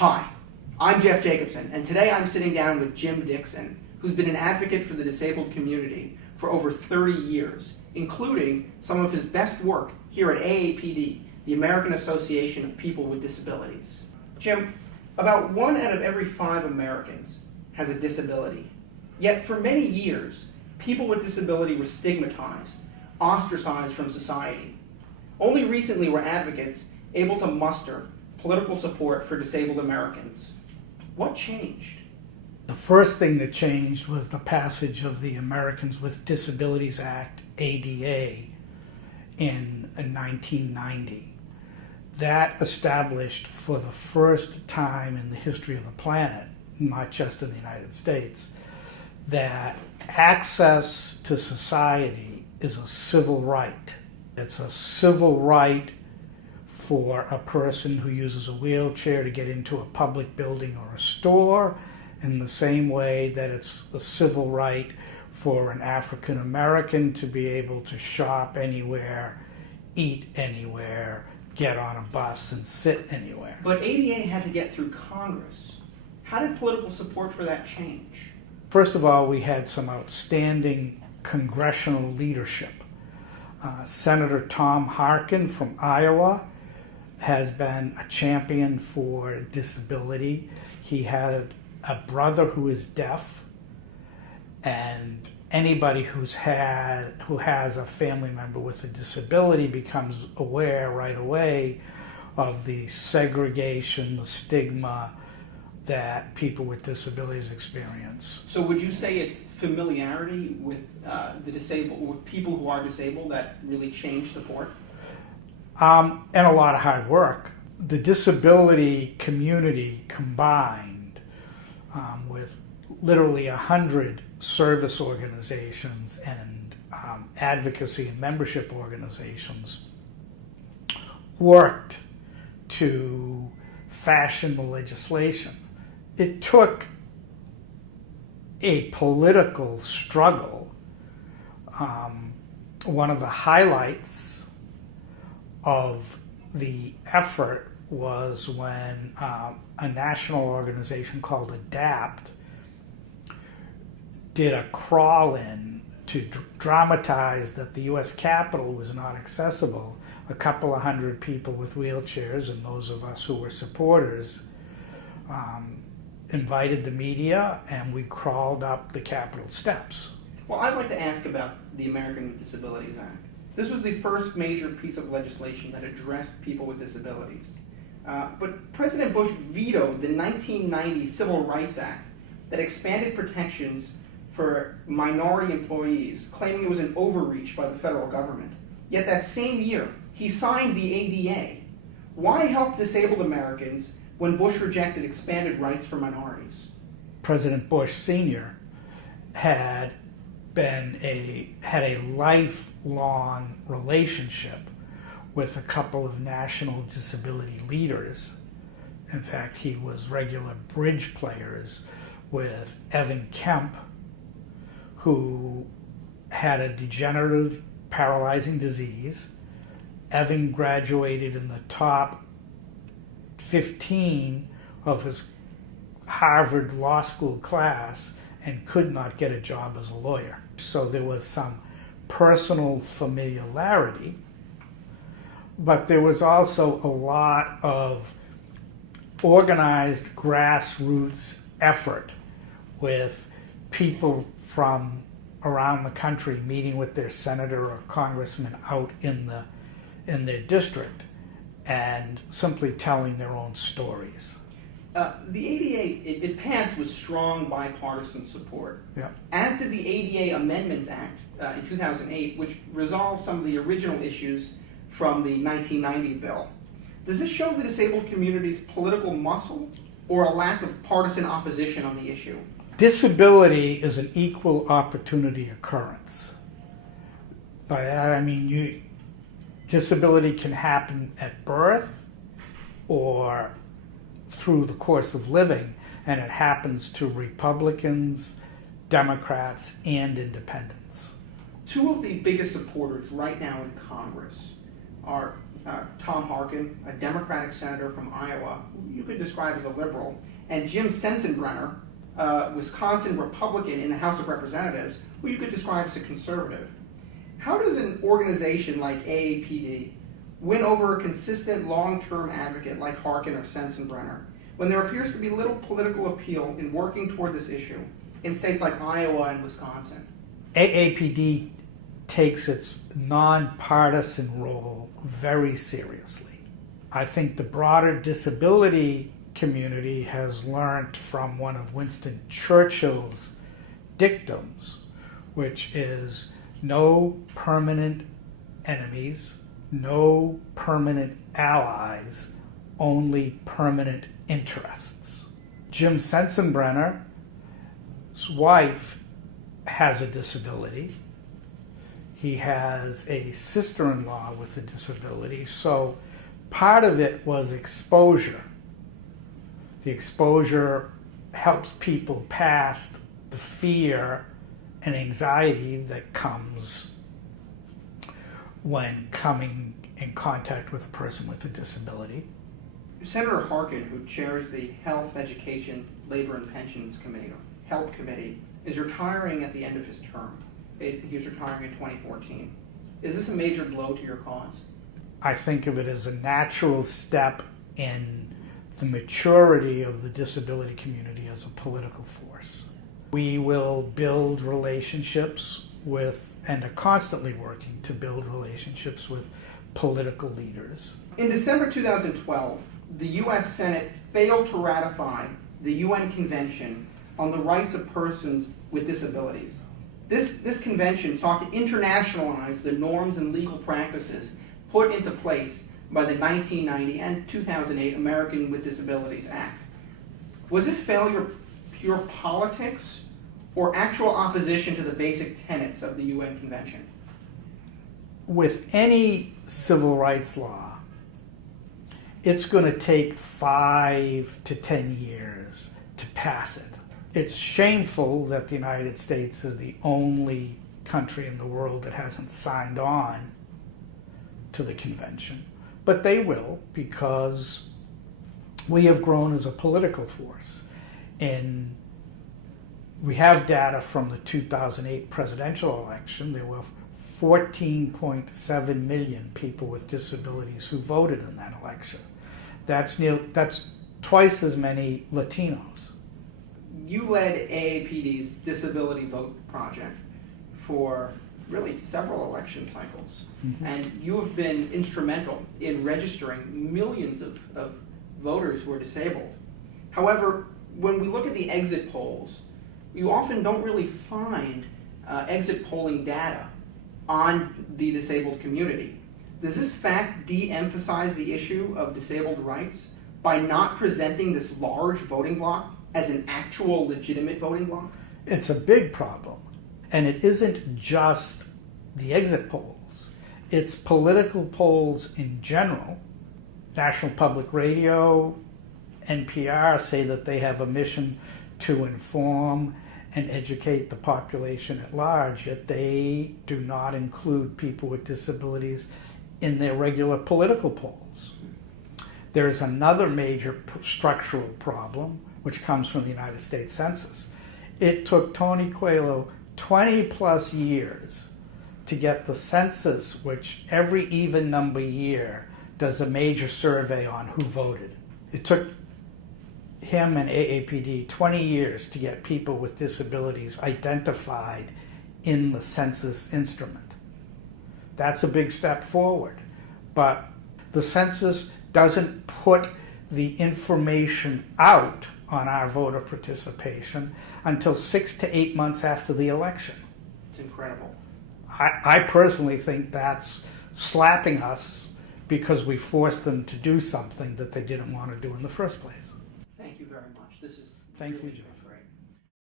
Hi, I'm Jeff Jacobson, and today I'm sitting down with Jim Dickson, who's been an advocate for the disabled community for over 30 years, including some of his best work here at AAPD, the American Association of People with Disabilities. Jim, about 1 out of every 5 Americans has a disability. Yet for many years, people with disability were stigmatized, ostracized from society. Only recently were advocates able to muster political support for disabled Americans. What changed? The first thing that changed was the passage of the Americans with Disabilities Act, ADA, in 1990. That established for the first time in the history of the planet, not just in the United States, that access to society is a civil right. It's a civil right for a person who uses a wheelchair to get into a public building or a store, in the same way that it's a civil right for an African American to be able to shop anywhere, eat anywhere, get on a bus and sit anywhere. But ADA had to get through Congress. How did political support for that change? First of all, we had some outstanding congressional leadership. Senator Tom Harkin from Iowa has been a champion for disability. He had a brother who is deaf, and anybody who has a family member with a disability becomes aware right away of the segregation, the stigma that people with disabilities experience. So would you say it's familiarity with the disabled, with people who are disabled, that really changed support? And a lot of hard work. The disability community combined with literally 100 service organizations and advocacy and membership organizations worked to fashion the legislation. It took a political struggle. One of the highlights of the effort was when a national organization called ADAPT did a crawl-in to dramatize that the U.S. Capitol was not accessible. A couple of hundred people with wheelchairs, and those of us who were supporters, invited the media, and we crawled up the Capitol steps. Well, I'd like to ask about the American with Disabilities Act. This was the first major piece of legislation that addressed people with disabilities. But President Bush vetoed the 1990 Civil Rights Act that expanded protections for minority employees, claiming it was an overreach by the federal government. Yet that same year, he signed the ADA. Why help disabled Americans when Bush rejected expanded rights for minorities? President Bush Sr. had a lifelong relationship with a couple of national disability leaders. In fact, he was regular bridge players with Evan Kemp, who had a degenerative paralyzing disease. Evan graduated in the top 15 of his Harvard Law School class and could not get a job as a lawyer. So there was some personal familiarity, but there was also a lot of organized grassroots effort with people from around the country meeting with their senator or congressman out in their district and simply telling their own stories. The ADA, it passed with strong bipartisan support, Yeah. as did the ADA Amendments Act in 2008, which resolved some of the original issues from the 1990 bill. Does this show the disabled community's political muscle or a lack of partisan opposition on the issue? Disability is an equal opportunity occurrence. By that I mean disability can happen at birth or through the course of living, and it happens to Republicans, Democrats, and independents. Two of the biggest supporters right now in Congress are Tom Harkin, a Democratic senator from Iowa, who you could describe as a liberal, and Jim Sensenbrenner, a Wisconsin Republican in the House of Representatives, who you could describe as a conservative. How does an organization like AAPD win over a consistent long-term advocate like Harkin or Sensenbrenner when there appears to be little political appeal in working toward this issue in states like Iowa and Wisconsin? AAPD takes its nonpartisan role very seriously. I think the broader disability community has learned from one of Winston Churchill's dictums, which is no permanent enemies, no permanent allies, only permanent interests. Jim Sensenbrenner's wife has a disability. He has a sister-in-law with a disability, so part of it was exposure. The exposure helps people past the fear and anxiety that comes when coming in contact with a person with a disability. Senator Harkin, who chairs the Health, Education, Labor and Pensions Committee, or HELP Committee, is retiring at the end of his term. He's retiring in 2014. Is this a major blow to your cause? I think of it as a natural step in the maturity of the disability community as a political force. We will build relationships with, and are constantly working to build relationships with, political leaders. In December 2012, the U.S. Senate failed to ratify the UN Convention on the Rights of Persons with Disabilities. This convention sought to internationalize the norms and legal practices put into place by the 1990 and 2008 American with Disabilities Act. Was this failure pure politics or actual opposition to the basic tenets of the UN Convention? With any civil rights law, it's going to take 5 to 10 years to pass it. It's shameful that the United States is the only country in the world that hasn't signed on to the convention. But they will, because we have grown as a political force. And we have data from the 2008 presidential election. There were 14.7 million people with disabilities who voted in that election. That's twice as many Latinos. You led AAPD's Disability Vote Project for really several election cycles. Mm-hmm. And you have been instrumental in registering millions of voters who are disabled. However, when we look at the exit polls, you often don't really find exit polling data on the disabled community. Does this fact de-emphasize the issue of disabled rights by not presenting this large voting bloc as an actual legitimate voting bloc? It's a big problem. And it isn't just the exit polls. It's political polls in general. National Public Radio, NPR say that they have a mission to inform and educate the population at large, yet they do not include people with disabilities in their regular political polls. There's another major structural problem, which comes from the United States Census. It took Tony Coelho 20 plus years to get the census, which every even number year does a major survey on who voted. It took him and AAPD 20 years to get people with disabilities identified in the census instrument. That's a big step forward. But the census doesn't put the information out on our voter participation until 6 to 8 months after the election. It's incredible. I personally think that's slapping us because we forced them to do something that they didn't want to do in the first place. Thank you very much. This is Thank really you, Joe.